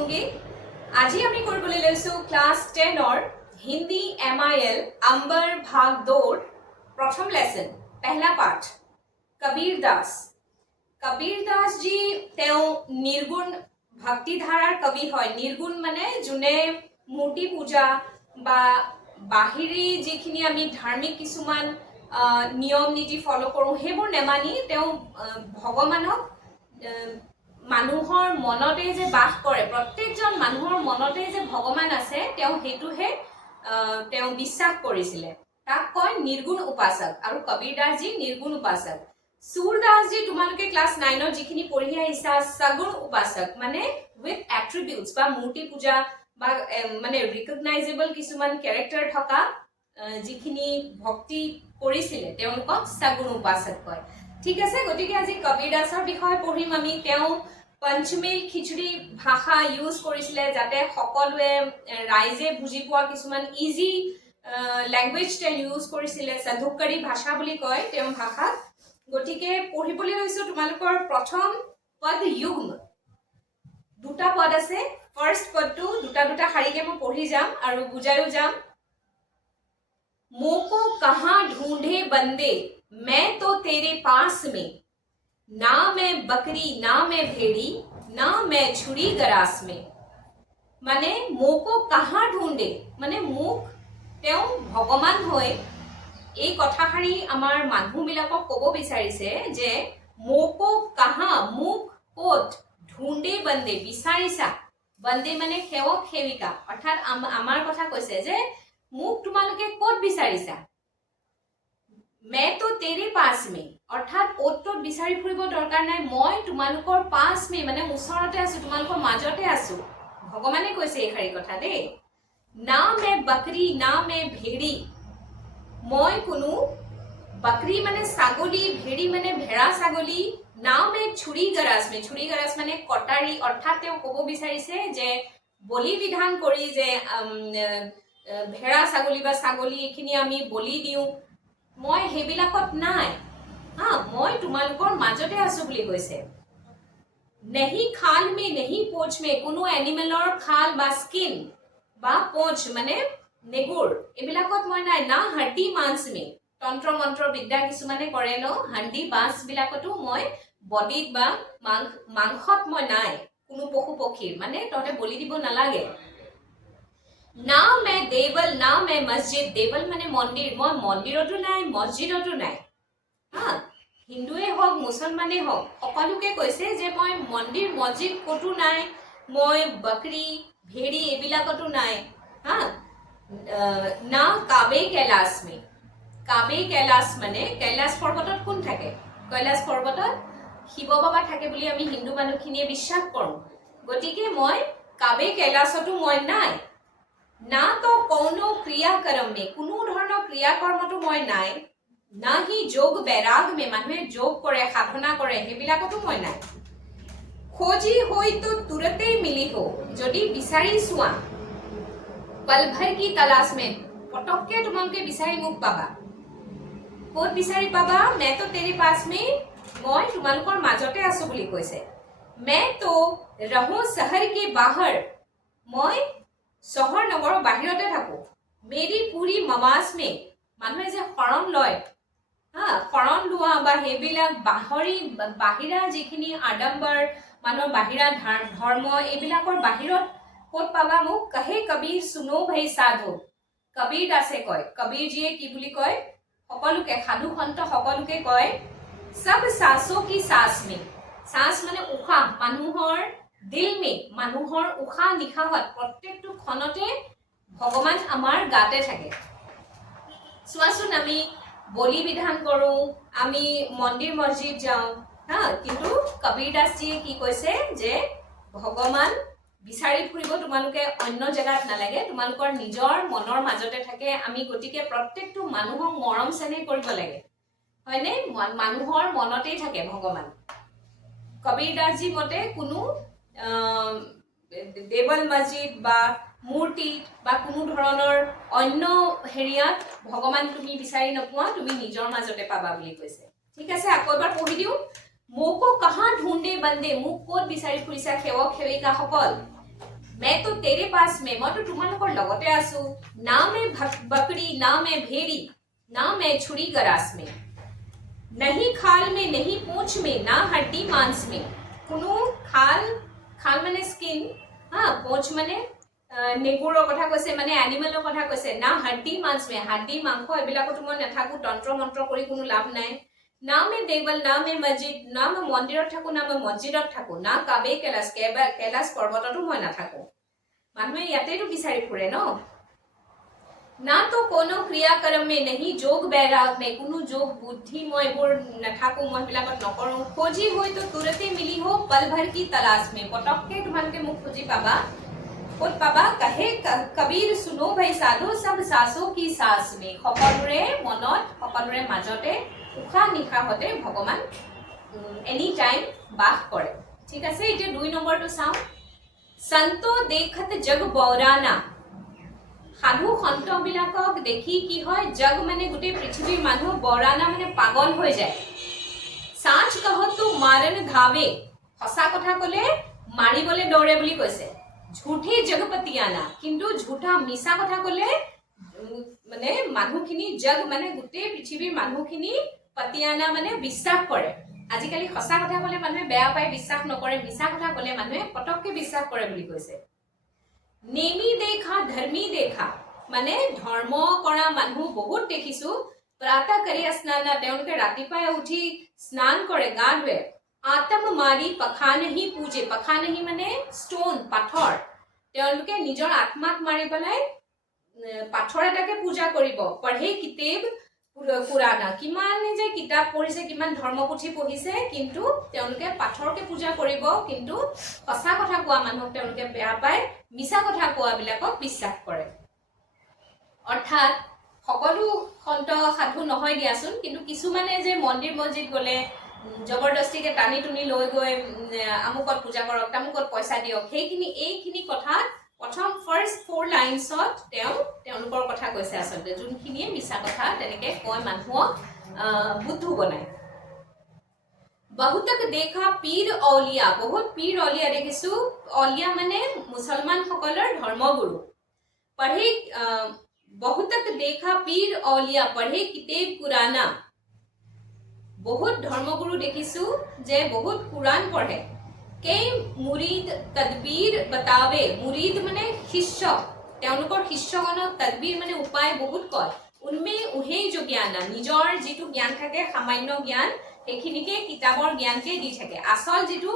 होंगे। आज ही আমি কৰিবলৈ লৈছো ক্লাস 10 और हिंदी MIL अंबर भाग 2 प्रथम लेसन पहला पाठ कबीर दास जी तेও निर्गुण भक्ति धारार कवि হয়। निर्गुण माने जुने मूर्ति पूजा बा बाहिरी जिखिनि আমি धार्मिक কিছুমান नियम नीति फॉलो करू हेबुर नेमानी तेও भगवानक মানুহৰ মনতে যে বাস কৰে প্ৰত্যেকজন মানুহৰ মনতে যে ভগৱান আছে তেও হেতুহে তেও বিশ্বাস কৰিছিলে তাক কয় নিৰ্গুণ উপাসক আৰু কবীৰ দাস জি নিৰ্গুণ উপাসক सूरदास जी তোমালোকে ক্লাস 9 ৰ যিখিনি পঢ়ি আহিছা সগুণ উপাসক মানে উইথ এট্ৰিবিউটস বা মূৰ্তি পূজা বা মানে ৰিকগনাইজেবল কিছুমান ক্যাৰেক্টাৰ থকা যিখিনি ভক্তি কৰিছিলে তেওঁলোকক সগুণ উপাসক কয়। ঠিক আছে, গতিকে আজি কবীৰ দাসৰ বিষয়ে পঢ়িম আমি। তেও पंचमेल खिचड़ी भाषा यूज কৰিছিলে যাতে সকলোৱে ৰাইজে বুজি পোৱা কিছুমান ইজি ল্যাঙ্গুৱেজ তে ইউজ কৰিছিলে। সাধুকাৰী ভাষা বুলি কয় তেও ভাষা। গতিকে পঢ়িবলৈ লৈছো তোমালোকৰ প্ৰথম পদ যুগ্ম দুটা পদ আছে। ফাৰ্স্ট পদটো দুটা শাৰীকে মই পঢ়ি যাম আৰু বুজাইও যাম। मोको कहां ढूंढे बंदे मैं तो तेरे पास में ना मैं बकरी ना मैं भेड़ी ना मैं छुरी गरास में। माने मोको कहां ढूंढे माने मुख तेও भगवान হয় এই কথাখাৰি আমাৰ মানুহবিলাকক ক'ব বিচাৰিছে যে মোকো কাহা মুখ ক'ত ঢুণ্ডে বন্দে বিচাৰিছা। বন্দে মানে সেৱক সেৱিকা অৰ্থাৎ আমাৰ কথা কৈছে যে মুখ তোমালোকে ক'ত বিচাৰিছা। मैं तो तेरे पास में অৰ্থাৎ ওতত বিচাৰি ফুৰিব দৰকাৰ নাই মই তোমালোকৰ পাছ মে মানে ওচৰতে আছো তোমালোকৰ মাজতে আছো ভগৱানে কৈছে এই খাৰি কথা দে। না मैं बकरी ना मैं भेड़ी মই কোনো बकरी মানে ছাগলী भेड़ी মানে ভেড়া ছাগলী না मैं छुरी गरास মানে কটাৰী অৰ্থাৎ তেওঁ ক'ব বিচাৰিছে যে বলি বিধান কৰি যে ভেড়া ছাগলী বা ছাগলী এখিনি আমি বলি দিও মই হেবিলাকত নাই মই তোমালোকৰ মাজতে আছো বুলি কৈছে। नहीं खाल में नहीं पोच में কোনো এনিমেলৰ খাল বা স্কিন বা পোচ মানে নেগুৰ এবিলাকত মই নাই। না হাড্ডি মাংস में তন্ত্ৰ মন্ত্ৰ বিদ্যা কিছুমানে কৰে ন হাড্ডি বাঁচ বিলাকতো মই বডিত বা মাংসত মই নাই কোনো পশু পক্ষীৰ মানে তহঁতে বলি দিব নালাগে। না मैं देवल ना मैं मस्जिद देवल माने मंदिर मैं मंदिरतो নাই মসজিদতো নাই। হিন্দুৱে হওক মুছলমানে হওক সকলোকে কৈছে যে মই মন্দিৰ মসজিদ কতো নাই মই বকৰি ভেড়ি এবিলাকতো নাই। না কাবে कैलाश में কাবে कैलाश মানে कैलाश পৰ্বতত কোন থাকে কৈলাশ পৰ্বতত শিৱ বাবা থাকে বুলি আমি হিন্দু মানুহখিনিয়ে বিশ্বাস কৰো। গতিকে মই কাবে कैलाशতো মই নাই। ना तो कोनो क्रियाकर्म में কোনো ধৰণৰ ক্ৰিয়াকৰ্মটো মই নাই। ना ही যোগ बैराग में মানুহে যোগ কৰে সাধনা কৰে হেবিলাকতো মই নাই। खोजी होई तो तुरते मिली हो যদি বিচাৰি চোৱা पल भर की तलाश में পটককে তোমালোকে বিচাৰি মোক পাবা। ক'ত বিচাৰি পাবা मैं तो तेरे पास में মই তোমালোকৰ মাজতে আছো বুলি কৈছে। मैं तो रहूं शहर के बाहर মই শহৰ নগৰৰ বাহিৰতে থাকো। মেৰি পুৰি মমাজ মে মানুহে যে শৰণ লয় শৰণ লোৱা বা হেবিলাক বাহিৰা যিখিনি আডম্বৰ মানুহৰ বাহিৰা ধৰ্ম এইবিলাকৰ বাহিৰত ক'ত পাবা মোক কহে কবীৰ সুনো ভাই সাধু। কবীৰ দাসে কয় কবীৰ জীয়ে কি বুলি কয় সকলোকে সাধু সন্ত সকলোকে কয় সব সাসো কি সাস মে সাস মানে উশাহ মানুহৰ দিল মে মানুহৰ উশাহ নিশাহত প্ৰত্যেকটো ক্ষণতে ভগৱান আমাৰ গাতে থাকে। চোৱাচোন আমি বলি বিধান কৰো আমি মন্দিৰ মসজিদ যাওঁ কিন্তু কবীৰ দাস জীয়ে কি কৈছে যে ভগৱান বিচাৰি ফুৰিব তোমালোকে অন্য জেগাত নালাগে তোমালোকৰ নিজৰ মনৰ মাজতে থাকে। আমি গতিকে প্ৰত্যেকটো মানুহক মৰম চেনেহ কৰিব লাগে হয়নে মানুহৰ মনতেই থাকে ভগৱান। কবীৰ দাস জি মতে কোনো দেৱল মসজিদ বা মূৰ্তিত বা কোনো ধৰণৰ অন্য হেৰিয়াত ভগৱান তুমি বিচাৰি নপোৱা তুমি নিজৰ মাজতে পাবা বুলি কৈছে। ঠিক আছে, আকৌ এবাৰ পঢ়ি দিও। মোকো কাহা ঢুণ্ডে বন্দে মোক ক'ত বিচাৰি ফুৰিছা সেৱক সেৱিকাসকল मैं तो तेरे पास में मैं तो तुम्हालोকৰ লগতে আছো ना मैं बकरी ना मैं भेड़ी ना मैं छुरी गरास में नहीं खाल में नहीं पूंछ में ना हड्डी मांस में কোনো খাল খাল মানে স্কিন पूंछ মানে নেগুৰৰ কথা কৈছে মানে এনিমেলৰ কথা কৈছে না हड्डी मांस में হাড্ডি মাংস এবিলাকতো মই নাথাকো তন্ত্ৰ মন্ত্ৰ কৰি কোনো লাভ নাই ना मैं देवल ना मैं मस्जिद ना मैं मंदिरत থাকো ना मैं मस्जिदत থাকো ना काबे कैलाश पर्वतতো মই নাথাকো মানুহে ইয়াতেটো বিচাৰি ফুৰে ন ना तो कोनो क्रियाकर्म में नहीं जोग बैराग में कोनो जोग बुद्धि মই এবোৰ নাথাকো মই বিলাকত নকৰো खोजी होय तो तुरते मिली हो पल भर की तलाश में पटकके তোমালোকে মুখ खोजी पाबा ক'ত পাবা कहे कबीर सुनो भाई साधो सब सासों की सास में সকলোৰে মনত সকলোৰে মাজতে উখা নিখা হতে ভগৱান এনি টাইম বাস কৰে ঠিক আছে এতিয়া 2 নম্বৰটো চাও संतो देखत जग बौराना साधु सन्त বিলাকক দেখি কি হয় जग মানে গোটেই পৃথিৱীৰ মানুহ বৌৰানা মানে পাগল হৈ যায় साच कहतो मारन धावे হসা কথা কলে মাৰিবলে দৌৰে বুলি কৈছে झूठे जगपतियाना কিন্তু झूठा মিছা কথা কলে মানে মানুহখিনি जग মানে গোটেই পৃথিৱীৰ মানুহখিনি পতিয়ানা মানে বিশ্বাস কৰে আজিকালি হসা কথা কলে মানুহে বেয়া পায় বিশ্বাস নকৰে মিছা কথা কলে মানুহে পটককে বিশ্বাস কৰে বুলি কৈছে नेमी देखा धर्मी देखा माने धर्म কৰা মানুহ বহুত দেখিছো प्रातः करे स्नान তেওঁলোকে ৰাতিপুৱাই উঠি স্নান কৰে গা ধুৱে आत्म मारी पखानही पूजे पखानही মানে স্টোন পাথৰ তেওঁলোকে নিজৰ আত্মাক মাৰি পেলাই পাথৰ এটাকে পূজা কৰিব পঢ়ে কিতাব পুৰাণা কিমান যে কিতাপ পঢ়িছে কিমান ধৰ্মপুথি পঢ়িছে কিন্তু তেওঁলোকে পাথৰকে পূজা কৰিব কিন্তু সঁচা কথা কোৱা মানুহক তেওঁলোকে বেয়া পায় মিছা কথা কোৱা বিলাকক বিশ্বাস কৰে অৰ্থাৎ সকলো সন্ত সাধু নহয় দিয়াচোন কিন্তু কিছুমানে যে মন্দিৰ মছজিদ গলে জবৰদস্তিকে টানি টুনি লৈ গৈ আমুকত পূজা কৰক তামুকত পইচা দিয়ক সেইখিনি এইখিনি কথা প্ৰথম ফাৰ্স্ট 4 লাইনছত তেওঁলোকৰ কথা কৈছে আসলে যোনখিনিয়ে মিছা কথা তেনেকে কয় মানুহক বুদ্ধু বনায় बहुतक देखा पीर औलिया बहुत पीर औलिया দেখিছো औलिया মানে মুছলমান সকলৰ ধৰ্মগুৰু पढ़े बहुतक देखा पीर औलिया पढ़े किताब पुराना बहुत ধৰ্মগুৰু দেখিছো যে বহুত কুৰান পঢ়ে कई मुरीद तदबीर बतावे मुरीद माने शिष्य তেওঁলোকৰ শিষ্যগণক तदबीर माने উপায় বহুত কয় उनमें उहे जो ज्ञान নিজৰ যেটো জ্ঞান থাকে সামান্য জ্ঞান এখিনিকে কিতাবৰ জ্ঞানকে দি থাকে আসল যেটো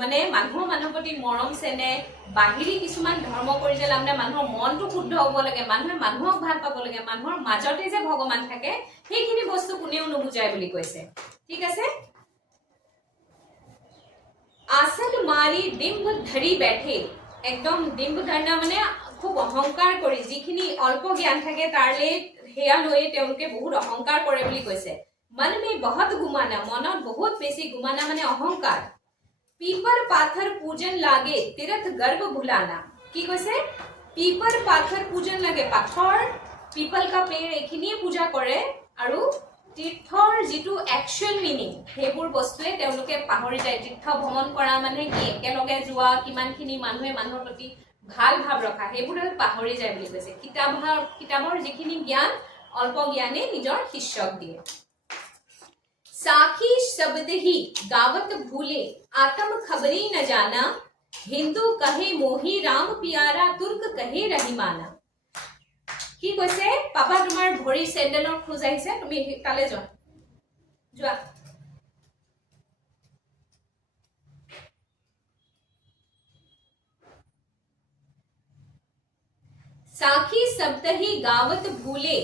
মানে মানুহৰ প্ৰতি মৰম চেনে বাহিৰী কিছুমান ধৰ্ম কৰি যে লামনে মানুহৰ মনটো শুদ্ধ হ'ব লাগে মানুহক ভাল পাব লাগে মানুহৰ মাজতে যে ভগৱান থাকে সেইখিনি বস্তু কোনেও নুবুজায় বুলি কৈছে ঠিক আছে आसन मारी डिम्ब धरी बैठे एकदम डिम्ब धरना माने खूब अहंकार करी जिखिनि अल्प ज्ञान থাকে तारले हेया लये তেওঁলোকে বহুত अहंकार কৰে বুলি কৈছে मन में बहुत गुमाना मनत बहुत बेसी गुमाना माने अहंकार पीपर पाथर पूजन लागे तीर्थ गर्भ भुलाना की কৈছে पीपर पाथर पूजन लागे पाथर पीपल का पेड़ एखिनिए पूजा करे আৰু तीर्थर जिटु एक्चुअल मीनिंग हेबुर बस्तुए তেওঁলোকে পাহৰি যায় তীৰ্থ ভ্ৰমণ কৰা মানে কি একেলগে যোৱা কিমানখিনি মানুহে মানুহৰ প্ৰতি ভাল ভাৱ ৰখা হেবুৰ পাহৰি যায় বুলি কৈছে কিতাবৰ যিখিনি জ্ঞান অল্প জ্ঞানে নিজৰ শিষ্যক দিয়ে साखी शब्द ही गावत भूले आत्म खबरी न जाना हिंदू कहे मोही राम प्यारा तुर्क कहे रहीमाना কি কৈছে পাপা তোমাৰ ভৰি স্যান্ডেলৰ খোজ আহিছে তুমি তালে যোৱা साखी शब्द ही गावत भूले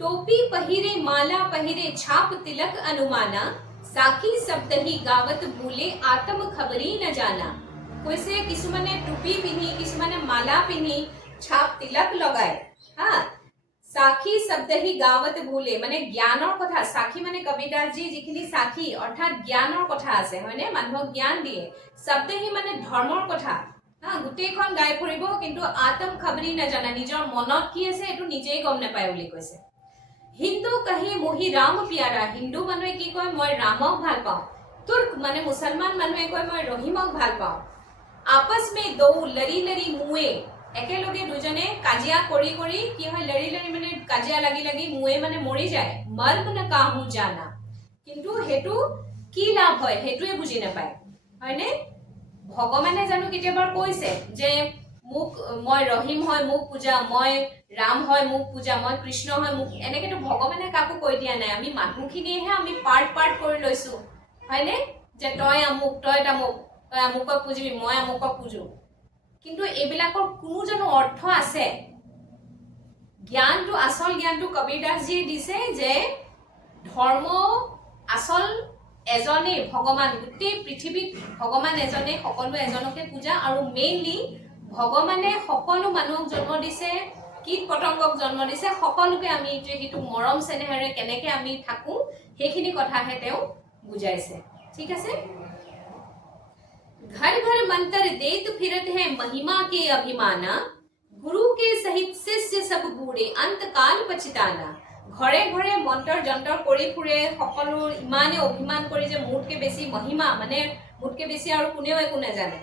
टोपी पहिरे माला पहिरे छाप तिलक अनुमाना साखी शब्द ही गावत भूले आत्म खबरी न जाना কৈছে কিছুমানে টুপি পিন্ধি কিছুমানে মালা পিন্ধি ছাপ তিলক লগায় সাখী শব্দ হি গাৱত ভুলে মানে জ্ঞানৰ কথা সাখী মানে কবিদাসজি যিখিনি সাখী অৰ্থাৎ জ্ঞানৰ কথা আছে হয়নে মানুহক জ্ঞান দিয়ে শব্দ হি মানে ধৰ্মৰ কথা গোটেইখন গাই ফুৰিব কিন্তু আত্ম খবৰি নাজানা নিজৰ মনত কি আছে এটো নিজেই গম নাপায় বুলি কৈছে হিন্দু কহে মোহি ৰাম পিয়াৰা, হিন্দু মানুহে কি কয় মই ৰামক ভাল পাওঁ, তুৰ্ক মানে মুছলমান মানুহে কয় মই ৰহিমক ভাল পাওঁ। আপস মে দৌ লৰি লৰি মুৱে, একেলগে দুজনে কাজিয়া কৰি কৰি কি হয় লৰি লৰি মানে কাজিয়া লাগি লাগি মুৱে মানে মৰি যায়। মৰ্ম ন কাহু জানা, কিন্তু সেইটো কি লাভ হয় সেইটোৱে বুজি নাপায়, হয়নে? ভগৱানে জানো কেতিয়াবা কৈছে যে মোক মই ৰহিম হয় মোক পূজা, মই ৰাম হয় মোক পূজা, মই কৃষ্ণ হয় মোক, এনেকেতো ভগৱানে কাকো কৈ দিয়া নাই। আমি মানুহখিনিয়েহে আমি পাৰ্ট পাৰ্ট কৰি লৈছো, হয়নে? যে তই আমুক তই তামুক, তই আমুকক পুজিবি মই আমুকক পুজো, কিন্তু এইবিলাকৰ কোনো জানো অৰ্থ আছে? জ্ঞানটো আচল জ্ঞানটো কবিৰ দাসজীয়ে দিছে যে ধৰ্ম আচল এজনেই ভগৱান, গোটেই পৃথিৱীত ভগৱান এজনে, সকলো এজনকে পূজা, আৰু মেইনলি ভগৱানে সকলো মানুহক জন্ম দিছে, কীট পতংগক জন্ম দিছে, সকলোকে আমি ইটোৱে সিটোক মৰম চেনেহেৰে কেনেকে আমি থাকো সেইখিনি কথাহে তেওঁ বুজাইছে। ঠিক আছে। घर घर मंत्र देत फिरत है महिमा के अभिमाना, गुरु के सहित शिष्य सब बूढ़े अंतकाल पछताना। ঘৰে ঘৰে মন্ত্ৰ যন্ত্ৰ কৰি ফুৰে, সকলো ইমানে অভিমান কৰি যে মোতকে বেছি মহিমা, মানে মোতকে বেছি আৰু কোনেও একো নাজানে,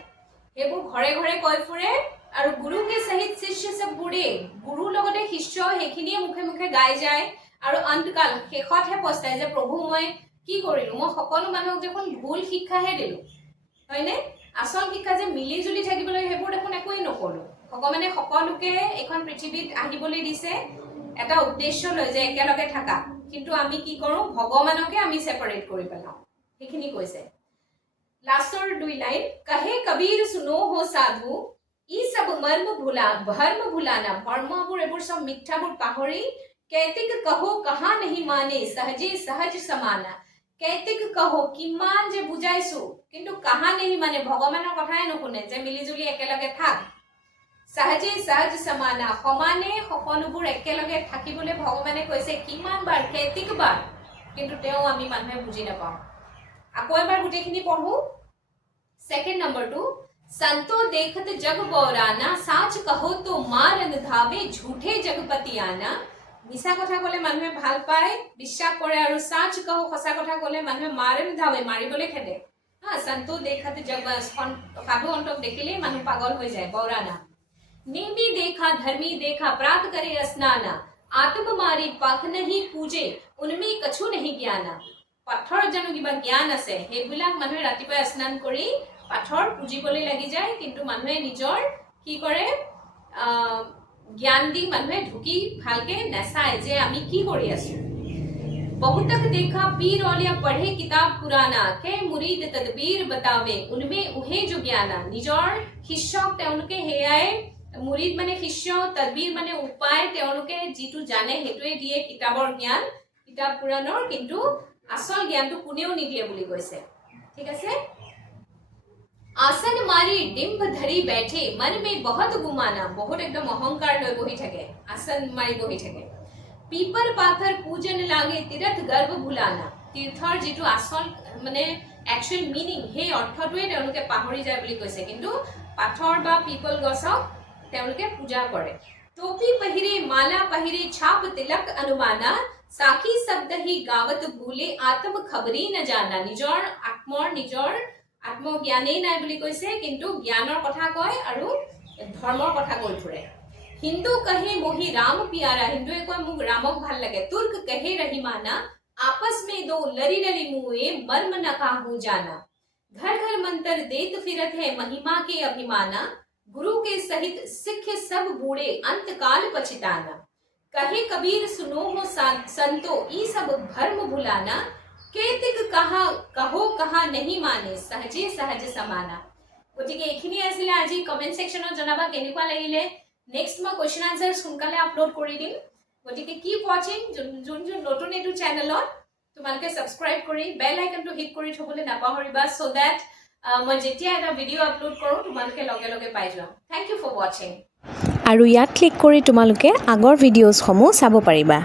সেইবোৰ ঘৰে ঘৰে কৈ ফুৰে। আৰু গুৰুকে সহিত শিষ্য সব বুঢ়ে, গুৰুৰ লগতে শিষ্য সেইখিনিয়ে মুখে মুখে গাই যায়, আৰু অন্তকাল শেষতহে পস্তাই যে প্ৰভু মই কি কৰিলো, মই সকলো মানুহক দেখোন ভুল শিক্ষাহে দিলো, হয়নে? আচল শিক্ষা যে মিলি জুলি থাকিবলৈ সেইবোৰ দেখোন একোৱেই নকৰো। ভগৱানে সকলোকে এইখন পৃথিৱীত আহিবলৈ দিছে এটা উদ্দেশ্য লৈ যে একেলগে থাকা, কিন্তু আমি কি কৰো ভগৱানকে আমি সেপাৰেট কৰি পেলাও, সেইখিনি কৈছে। লাষ্টৰ 2 লাইন, কহে কবীৰ সুনো হো সাধু, ই সব মৰ্ম ভুলা ভৰ্ম ভুলানা, ভৰ্মবোৰ এইবোৰ সব মিথ্যাবোৰ পাহৰি, কৈতিক কহো কহা नहीं माने, सहजे सहज समाना। কৈতিক কহো কিমান যে বুজাইছো, কিন্তু কাহা নেহি মানে ভগৱানৰ কথাই নুশুনে যে মিলি জুলি একেলগে থাক। সহজে সহজ সমানা, সমানে সকলোবোৰ একেলগে থাকিবলৈ ভগৱানে কৈছে কিমান বাৰ, কৈতিক বাৰ, কিন্তু তেওঁ আমি মানুহে বুজি নাপাওঁ। আকৌ এবাৰ গোটেইখিনি পঢ়ো। सेकंड नंबर 2, संतो देखत जग बौराना, साच कहो तो मारन धावे, झूठे जगपति आना। মিছা কথা কলে মানুহে ভাল পায়, বিশ্বাস কৰে, আৰু সাচ কहो সঁচা কথা কলে মানুহে মাৰন ধাৱে, মাৰিবলৈ খেদে। संतो देखत जग, সাধু অন্তক দেখিলে মানুহ পাগল হৈ যায়। বৌৰানা, नेमी देखा धर्मी देखा, प्रात करे स्नाना, आत्म मारी पाख नहीं पूजे, उनमें कछु नहीं ज्ञाना। পাথৰ জানো কিবা জ্ঞান আছে, সেইবিলাক মানুহে ৰাতিপুৱা স্নান কৰি পাথৰ পুজিবলৈ লাগি যায়, কিন্তু মানুহে নিজৰ কি কৰে জ্ঞান দি মানুহে ঢুকি ভালকে নেচায় যে আমি কি কৰি আছো। बहुतक देखा पीर औलिया, पढ़े किताब पुराना, के मुरीद तदबीर बतावे, उनमें उहे जो ज्ञाना। নিজৰ শিষ্যক তেওঁলোকে হেয়াই, মুৰিদ মানে শিষ্য, তদবীৰ মানে উপায়, তেওঁলোকে যিটো জানে সেইটোৱে দিয়ে, কিতাবৰ জ্ঞান, কিতাব পুৰাণৰ, কিন্তু আচল জ্ঞানটো কোনেও নিদিয়ে বুলি কৈছে। ঠিক আছে। आसन मारी डिम्ब धरी बैठे, मन में बहुत गुमाना, बहुत एकदम অহংকাৰ লৈ বহি থাকে, আসন মাৰি বহি থাকে। পিপৰ পাথৰ পূজন লাগে, তীৰ্থ গৰ্ভ ভুলানা, তীৰ্থৰ যিটো আচল মানে একচুৱেল মিনিং, সেই অৰ্থটোৱে তেওঁলোকে পাহৰি যায় বুলি কৈছে, কিন্তু পাথৰ বা পিপল গছক তেওঁলোকে পূজা কৰে। टोपी पहिरे माला पहिरे, छाप तिलक अनुमाना, साखी शब्द ही गावत भूले, आत्म खबरी न जाना। নিজৰ আত্মজ্ঞানেই নাই বুলি কৈছে, কিন্তু জ্ঞানৰ কথা কয় আৰু ধৰ্মৰ কথা কৈ ফুৰে। হিন্দু কহে মোহি ৰাম পিয়াৰা, হিন্দুৱে কয় মোক ৰামক ভাল লাগে। তুৰ্ক কহে ৰহিমানা, आपस में दो लरी लरी मुए, मर्म न काहू जाना। घर घर मंत्र देत फिरत है, महिमा के अभिमाना, गुरु के सहित सिख सब बूढ़े, अंतकाल पछताना। कहे कबीर सुनो हो संतो, ई सब भर्म भुलाना, কৈতিক কহো কহা नहीं माने, सहजे सहज समाना। গতিকে এইখিনি আছিলে আজি। কমেন্ট সেকশনত জনাবা কেনেকুৱা লাগিলে। নেক্সট মই কোৱেশ্চন আনসাৰ সোনকালে আপলোড কৰি দিম, গতিকে কিপ ওয়াচিং। যোন নতুন এইটো চেনেলত তোমালোকে সাবস্ক্ৰাইব কৰি বেল আইকনটো হিট কৰি থবলৈ নাপাহৰিবা, সো দ্যাট মই যেতিয়া এটা ভিডিঅ' আপলোড কৰোঁ তোমালোকে লগে লগে পাই যোৱা। Thank you for watching. আৰু ইয়াত ক্লিক কৰি তোমালোকে আগৰ ভিডিঅ'ছসমূহ চাব পাৰিবা।